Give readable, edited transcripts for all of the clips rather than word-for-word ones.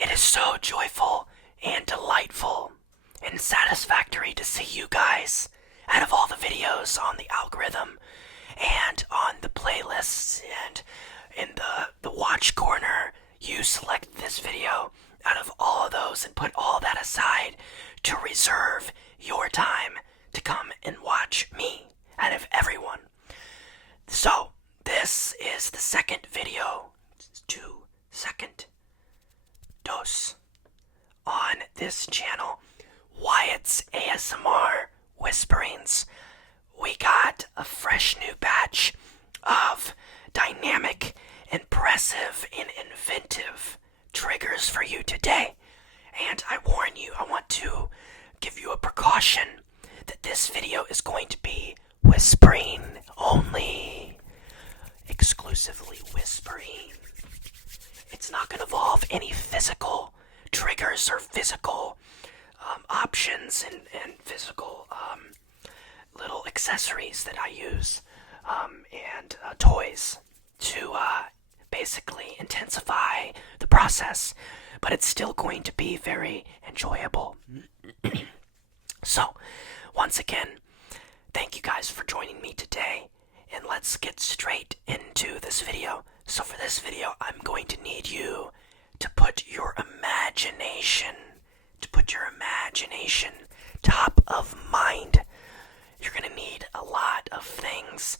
It is so joyful and delightful and satisfactory to see you guys out of all the videos on the algorithm and on the playlists and in the watch corner. You select this video out of all of those and put all that aside to reserve your time to come and watch me out of everyone. So, this is the second video, second dose on this channel, Wyatt's ASMR Whisperings. We got a fresh new batch of dynamic, impressive, and inventive triggers for you today. And I warn you, I want to give you a precaution that this video is going to be whispering only. Exclusively whispering. It's not going to involve any physical triggers or physical options and physical little accessories that I use and toys to basically intensify the process, but it's still going to be very enjoyable. So, once again, thank you guys for joining me today, and let's get straight into this video. So for this video, I'm going to need you to put your imagination top of mind. You're gonna need a lot of things.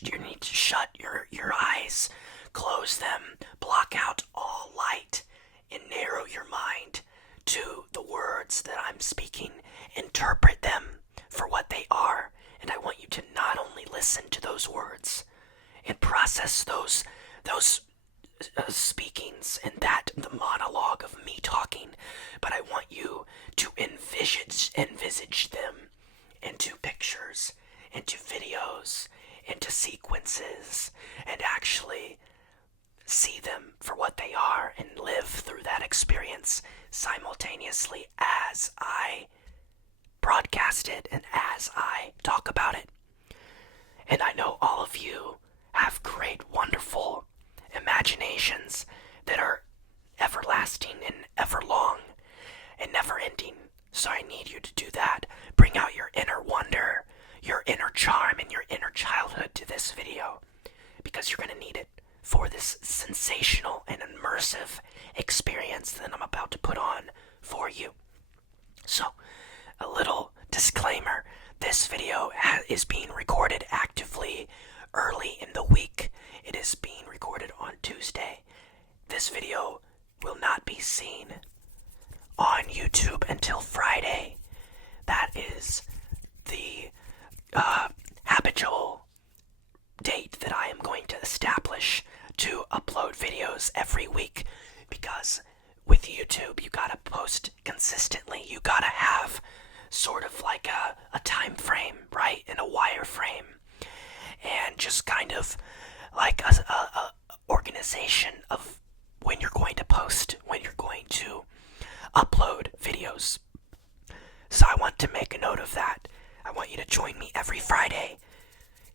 You need to shut your eyes, close them, block out all light, and narrow your mind to the words that I'm speaking. Interpret them for what they are, and I want you to not only listen to those words and process those speakings and the monologue of me talking, but I want you to envisage them into pictures, into videos, into sequences, and actually see them for what they are and live through that experience simultaneously as I broadcast it and as I talk about it. And I know all of you have great, wonderful imaginations that are everlasting and everlong and never ending. So I need you to do that. Bring out your inner wonder, your inner charm, and your inner childhood to this video, because you're going to need it for this sensational and immersive experience that I'm about to put on for you. So, a little disclaimer. This video is being recorded actively early in the week. It is being recorded on Tuesday. This video will not be seen on YouTube until Friday. That is the habitual date that I am going to establish to upload videos every week, because with YouTube you gotta post consistently. You gotta have sort of like a time frame, right, and a wire frame, and just kind of like a organization of when you're going to post, when you're going to upload videos. So I want to make a note of that. I want you to join me every Friday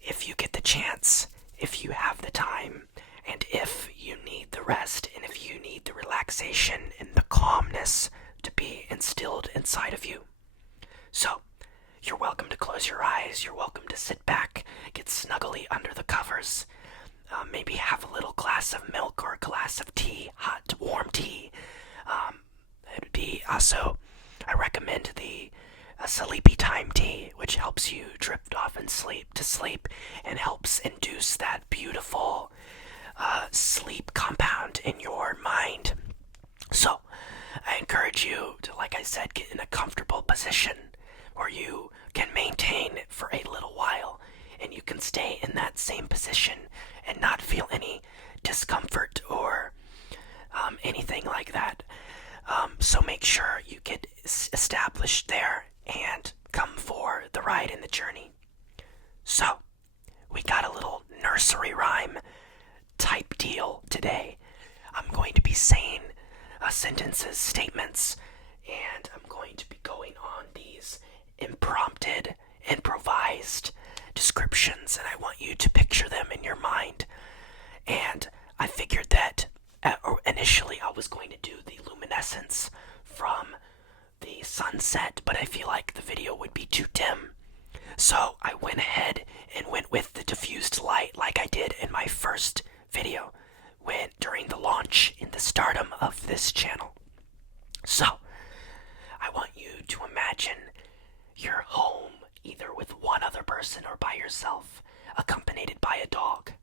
if you get the chance, if you have the time, and if you need the rest, and if you need the relaxation and the calmness to be instilled inside of you. So, you're welcome to close your eyes, you're welcome to sit back, get snuggly under the covers, maybe have a little glass of milk or a glass of tea, hot, warm tea. It would be also, I recommend the sleepy time tea, which helps you drift off and sleep and helps induce that beautiful sleep compound in your mind. So, I encourage you to, like I said, get in a comfortable position where you can maintain it for a little while, and you can stay in that same position and not feel any discomfort or anything like that. So make sure you get established there and come for the ride and the journey. So, we got a little nursery rhyme type deal today. I'm going to be saying sentences, statements, and I'm going to be going on these improvised descriptions, and I want you to picture them in your mind. And I figured that initially I I was going to do the luminescence from the sunset, but I feel like the video would be too dim. So I went ahead and went with the diffused light like I did in my first video during the launch in the stardom of this channel. So I want you to imagine you're home either with one other person or by yourself, accompanied by a dog.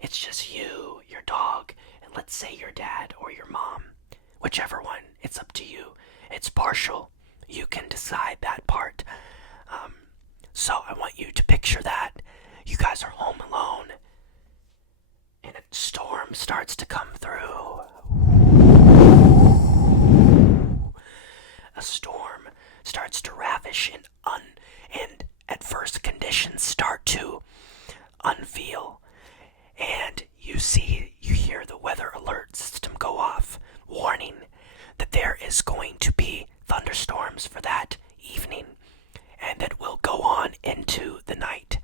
It's just you, your dog, and let's say your dad or your mom. Whichever one, it's up to you. It's partial. You can decide that part. So I want you to picture that. You guys are home alone, and a storm starts to come through. A storm starts to ravish and at first conditions start to unveil. And you hear the weather alert system go off, warning that there is going to be thunderstorms for that evening, and that will go on into the night.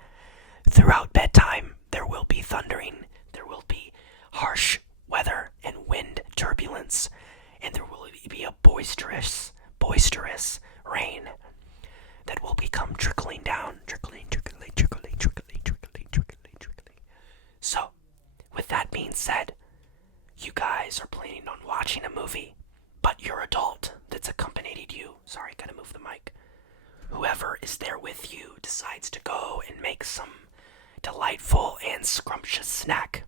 Throughout bedtime, there will be thundering, there will be harsh weather and wind turbulence, and there will be a boisterous rain that will become trickling down, trickling. So, with that being said, you guys are planning on watching a movie, but your adult that's accompanied you, sorry, gotta move the mic, whoever is there with you decides to go and make some delightful and scrumptious snack.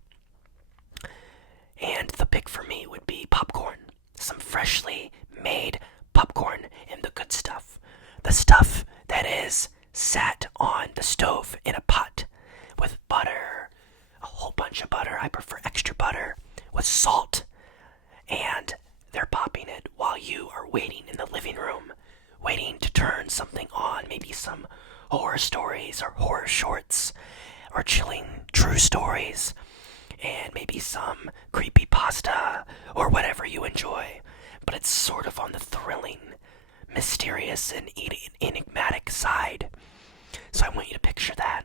And the pick for me would be popcorn. Some freshly made popcorn and the good stuff. The stuff that is sat on the stove in a pot with butter, a whole bunch of butter. I prefer extra butter with salt. And they're popping it while you are waiting in the living room, waiting to turn something on, maybe some horror stories or horror shorts or chilling true stories, and maybe some creepypasta or whatever you enjoy. But it's sort of on the thrilling, mysterious, and enigmatic side. So I want you to picture that.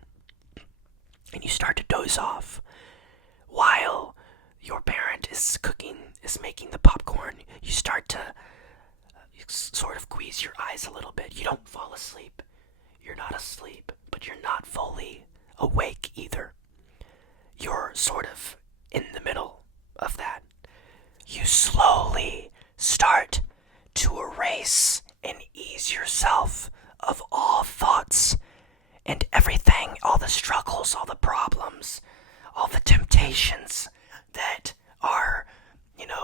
And you start to doze off while your parent is making the popcorn. You start to sort of squeeze your eyes a little bit. You don't fall asleep. You're not asleep, but you're not fully awake either. You're sort of in the middle of that. You slowly start to erase and ease yourself of all thoughts and everything, all the struggles, all the problems, all the temptations that are,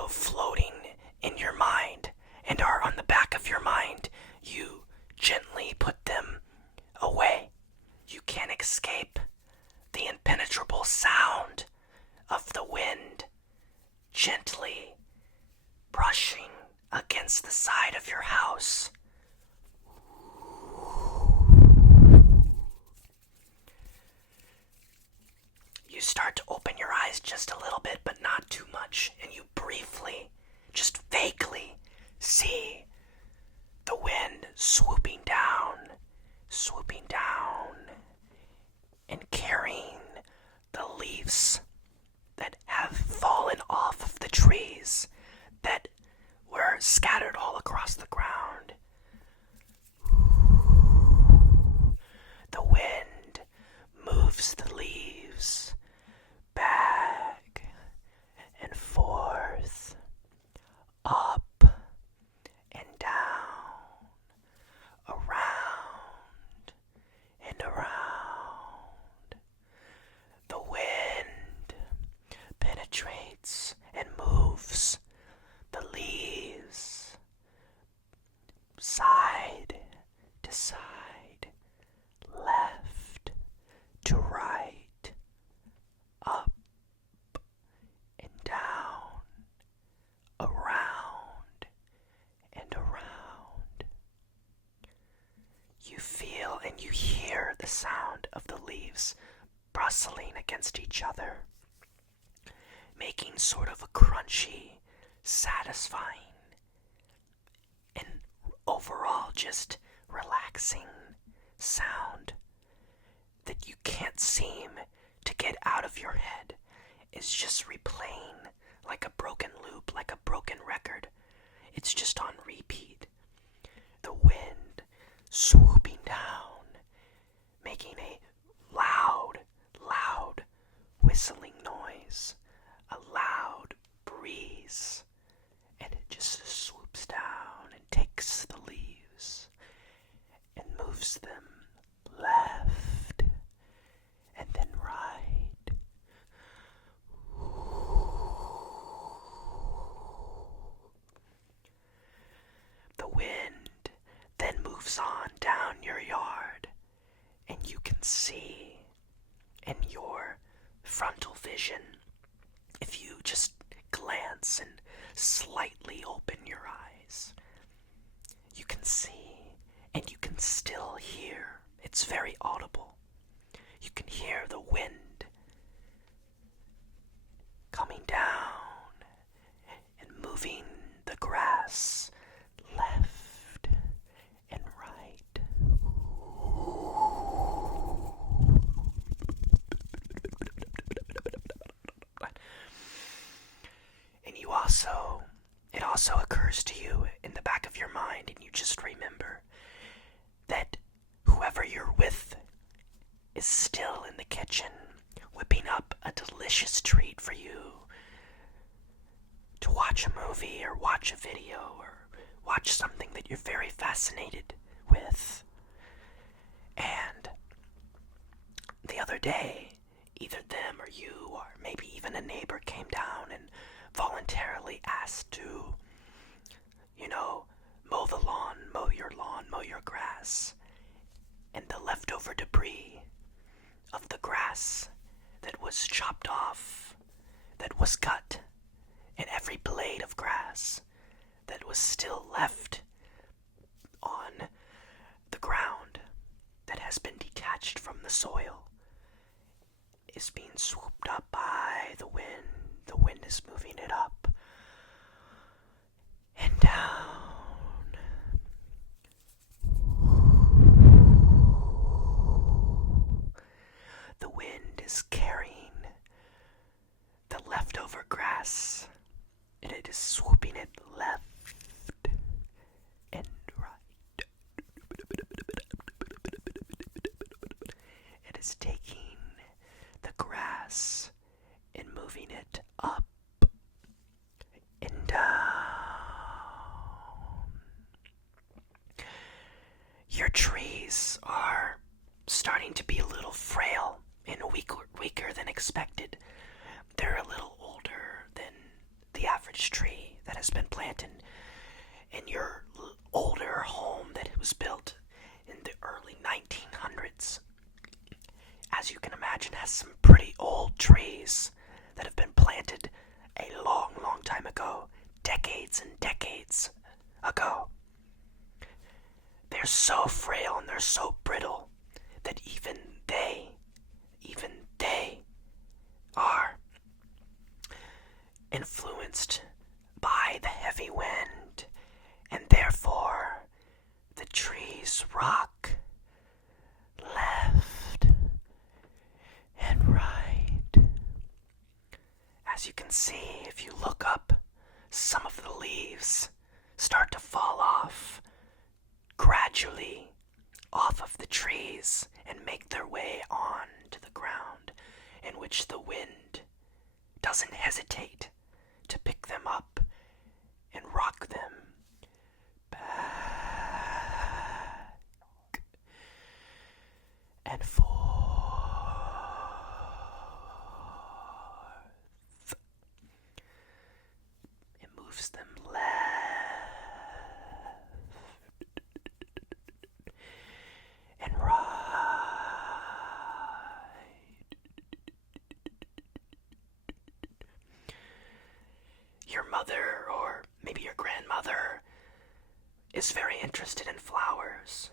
floating in your mind and are on the back of your mind. You gently put them away. You can't escape the impenetrable sound of the wind gently brushing against the side of your house. You start to open your eyes just a little bit, but not too much, and you briefly, just vaguely, see the wind swooping down, and carrying the leaves that have fallen off of the trees that were scattered all across the ground. The wind moves the leaves back and forth, up and down, around and around. The wind penetrates and moves the leaves side to side, left to right, up and down, around and around. You feel and you hear the sound of the leaves bristling against each other, making sort of a crunchy, satisfying, and overall just relaxing sound that you can't seem to get out of your head. Is just replaying like a broken loop, like a broken you can see in your frontal vision, if you just glance and slightly open your eyes, you can see and you can still hear. It's very audible. You can hear the wind coming down and moving the grass left and right. And it also occurs to you in the back of your mind, and you just remember that whoever you're with is still in the kitchen, whipping up a delicious treat for you to watch a movie or watch a video or watch something that you're very fascinated with. And the other day, either them or you or maybe even a neighbor came down and voluntarily asked to, mow your lawn, mow your grass. And the leftover debris of the grass that was chopped off, that was cut, and every blade of grass that was still left on the ground that has been detached from the soil is being swooped up by the wind. The wind is moving it up and down. The wind is carrying the leftover grass, and it is swooping it left and right. It is taking the grass and moving it up and down. Your trees are starting to be a little frail and weaker than expected. They're a little older than the average tree that has been planted in your older home that was built in the early 1900s. As you can imagine, has some pretty old trees that have been planted a long, long time ago, decades and decades ago. They're so frail and they're so brittle that even they are influenced by the heavy wind, and therefore the trees rock left and right. As you can see, if you look up, some of the leaves start to fall off gradually off of the trees and make their way on to the ground, in which the wind doesn't hesitate to pick them up and rock them back and forth. It moves them left and right. Your mother, or maybe your grandmother, is very interested in flowers,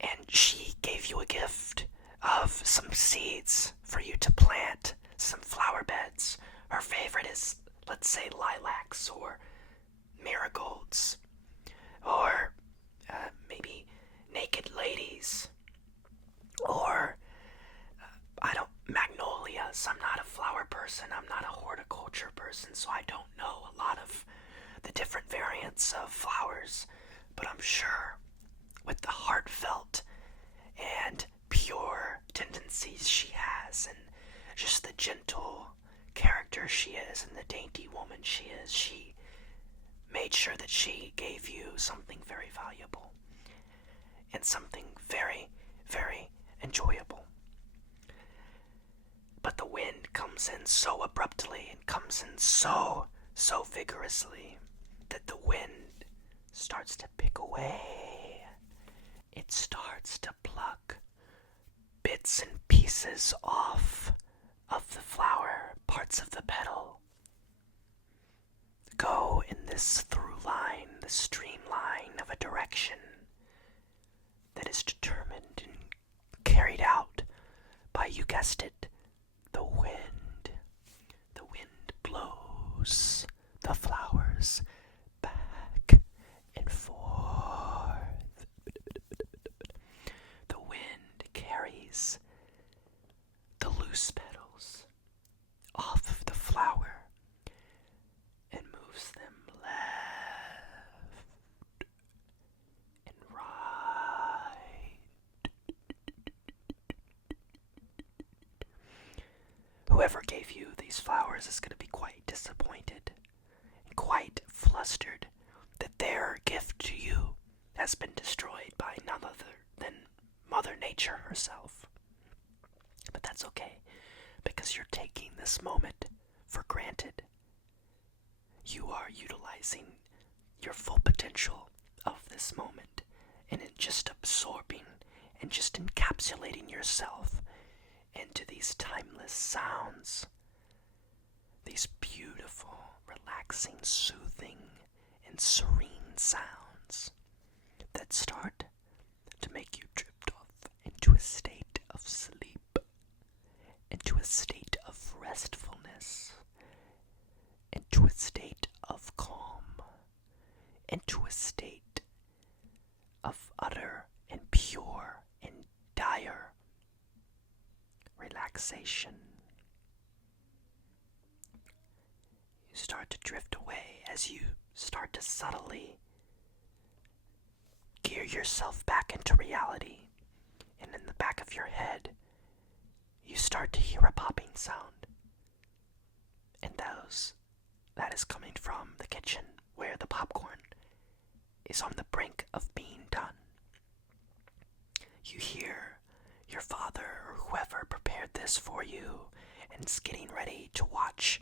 and she gave you a gift of some seeds for you to plant, some flower beds. Her favorite is, let's say, lilacs or marigolds, or maybe naked ladies, or magnolias. I'm not a flower person, I'm not a horticulture person, so I don't know a lot of the different variants of flowers, but I'm sure with the heartfelt and pure tendencies she has, and just the gentle character she is, and the dainty woman she is, she made sure that she gave you something very valuable and something very, very enjoyable. But the wind comes in so abruptly and comes in so vigorously that the wind starts to pick away. It starts to pluck bits and pieces off of the flower, parts of the petal, go in this through line, the streamline of a direction that is determined and carried out by, you guessed it, the wind. The wind blows the flowers back and forth. The wind carries the loose petals off of the flower and moves them left and right. Whoever gave you these flowers is going to be quite disappointed and quite flustered that their gift to you has been destroyed by none other than Mother Nature herself. But that's okay, because you're taking this moment for granted. You are utilizing your full potential of this moment and in just absorbing and just encapsulating yourself into these timeless sounds, these beautiful, relaxing, soothing, and serene sounds that start to make you drift off into a state of sleep, into a state of restfulness, into a state of calm, into a state of utter and pure and dire relaxation. You start to drift away as you start to subtly gear yourself back into reality, and in the back of your head you start to hear a popping sound, and that is coming from the kitchen where the popcorn is on the brink of being done. You hear your father or whoever prepared this for you and is getting ready to watch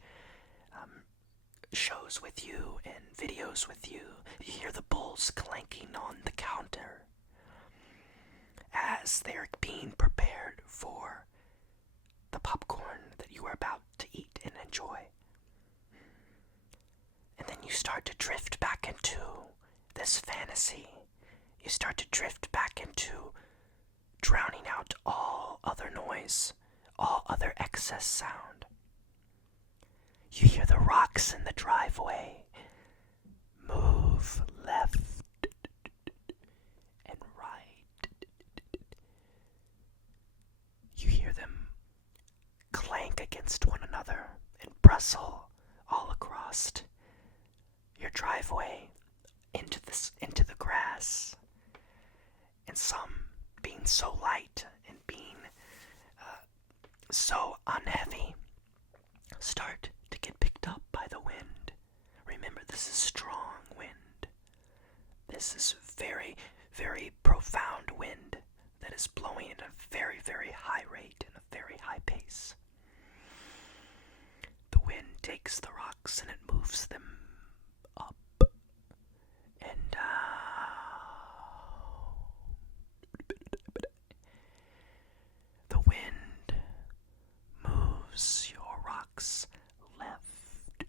shows with you and videos with you. You hear the bowls clanking on the counter as they're being prepared for the popcorn that you are about to eat and enjoy. And then you start to drift back into this fantasy. You start to drift back into drowning out all other noise, all other excess sound. You hear the rocks in the driveway move left and right. You hear them clank against one another and bristle all across your driveway into the grass. And some being so light and being so unheavy start to get picked up by the wind. Remember, this is strong wind. This is very, very profound wind that is blowing at a very, very high rate and a very high pace. The wind takes the rocks and it moves them up and down. The wind moves your rocks left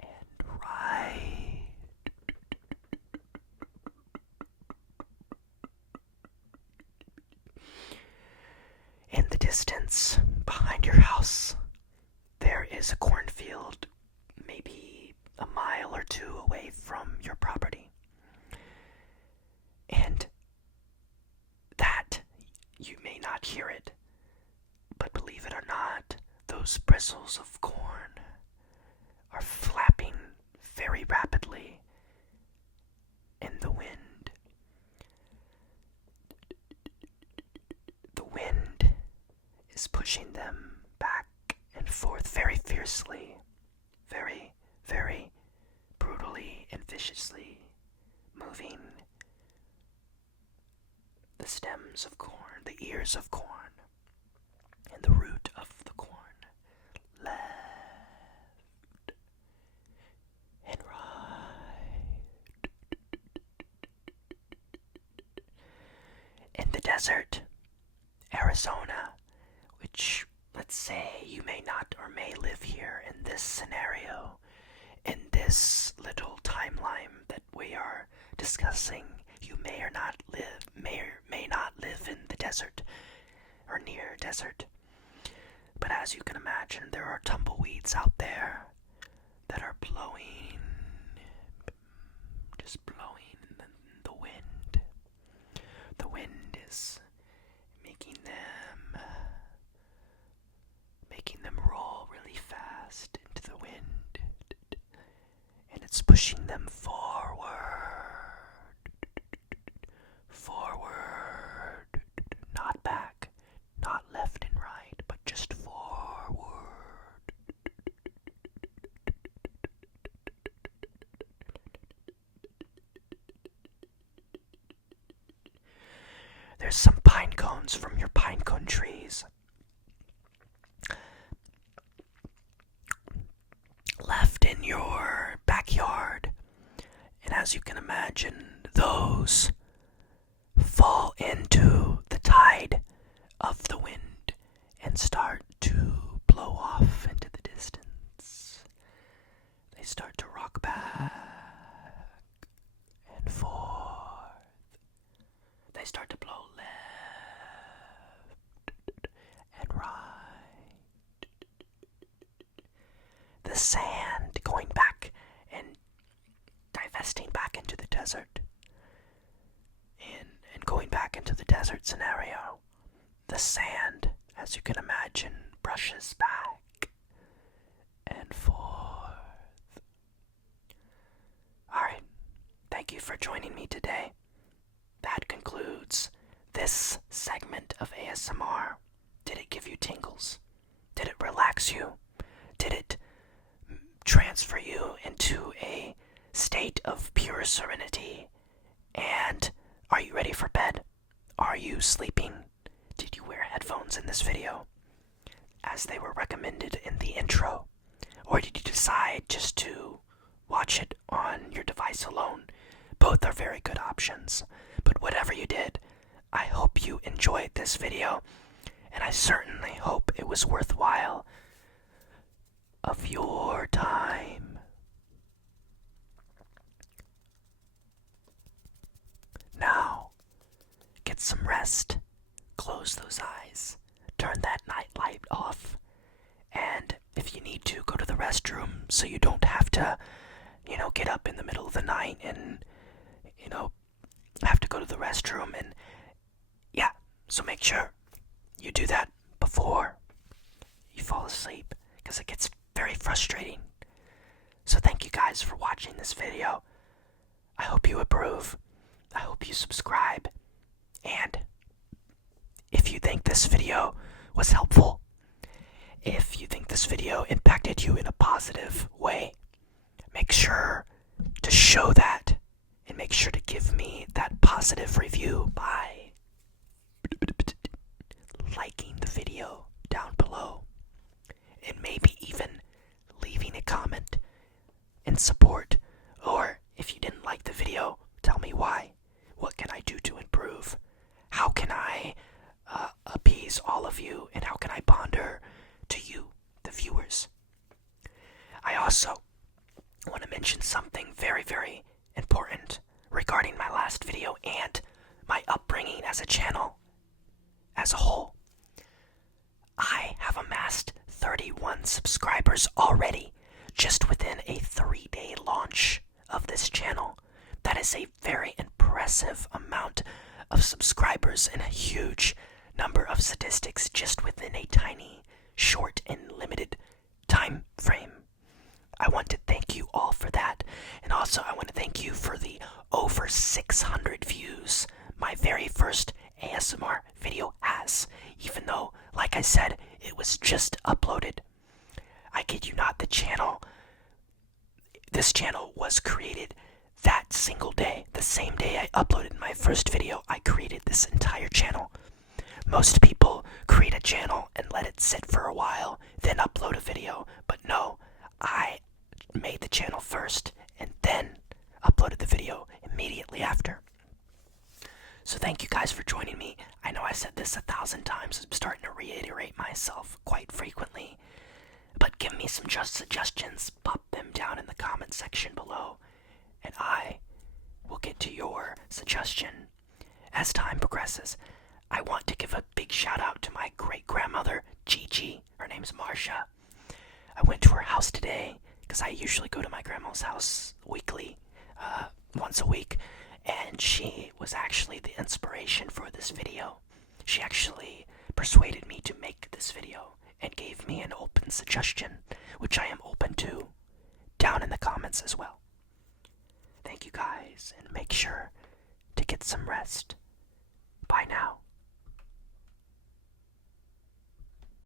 and right. In the distance, behind your house, there is a cornfield, maybe a mile or two away from your property. And that, you may not hear it, but believe it or not, those bristles of corn are flapping very rapidly in the wind. The wind is pushing them back and forth very fiercely, very, very brutally and viciously, moving the stems of corn, the ears of corn, and the root of the corn, left and right. desert, Arizona, which, let's say, you may not or may live here in this scenario, in this little timeline that we are discussing. You may or may not live in the desert or near desert. But as you can imagine, there are tumbleweeds out there that are blowing, just blowing in the wind. The wind is making them roll really fast into the wind, and it's pushing them forward, not back, not left and right, but just forward. There's some pine cones from your pine cone trees left in your backyard, and as you can imagine, those fall into the tide of the wind and start to blow off into the distance. They start to rock back and forth. They start to blow left and right. The sand going back and divesting back into the desert. And going back into the desert scenario, the sand, as you can imagine, brushes back and forth. Alright, thank you for joining me today. That concludes this segment of ASMR. Did it give you tingles? Did it relax you? Did it transfer you into a state of pure serenity? And are you ready for bed? Are you sleeping? Did you wear headphones in this video, as they were recommended in the intro? Or did you decide just to watch it on your device alone? Both are very good options. But whatever you did, I hope you enjoyed this video, and I certainly hope it was worthwhile of your time. Now, get some rest, close those eyes, turn that night light off, and if you need to, go to the restroom so you don't have to, get up in the middle of the night and, have to go to the restroom. And yeah, so make sure you do that before you fall asleep, because it gets very frustrating. So thank you guys for watching this video. I hope you approve. I hope you subscribe. And if you think this video was helpful, if you think this video impacted you in a positive way, make sure to show that, and make sure to give me that positive review by liking the video down below, and maybe even leaving a comment in support. Or if you didn't like the video, tell me why. What can I do to improve? How can I appease all of you, and how can I ponder to you, the viewers? I also want to mention something very, very important regarding my last video and my upbringing as a channel as a whole. I have amassed 31 subscribers already, just within a 3-day launch of this channel. That is a very impressive amount of subscribers and a huge number of statistics just within a tiny, short, and limited time frame. I want to thank you all for that, and also I want to thank you for the over 600 views my very first ASMR video has, even though, like I said, it was just uploaded. I kid you not, this channel was created that single day. The same day I uploaded my first video, I created this entire channel. Most people create a channel and let it sit for a while, then upload a video. But no, I made the channel first and then uploaded the video immediately after. So thank you guys for joining me. I know I said this 1,000 times. I'm starting to reiterate myself quite frequently. But give me some just suggestions. Pop them down in the comment section below. And I will get to your suggestion. As time progresses, I want to give a big shout out to my great-grandmother, Gigi. Her name's Marcia. I went to her house today because I usually go to my grandma's house weekly, once a week, and she was actually the inspiration for this video. She actually persuaded me to make this video and gave me an open suggestion, which I am open to, down in the comments as well. Thank you guys, and make sure to get some rest. Bye now.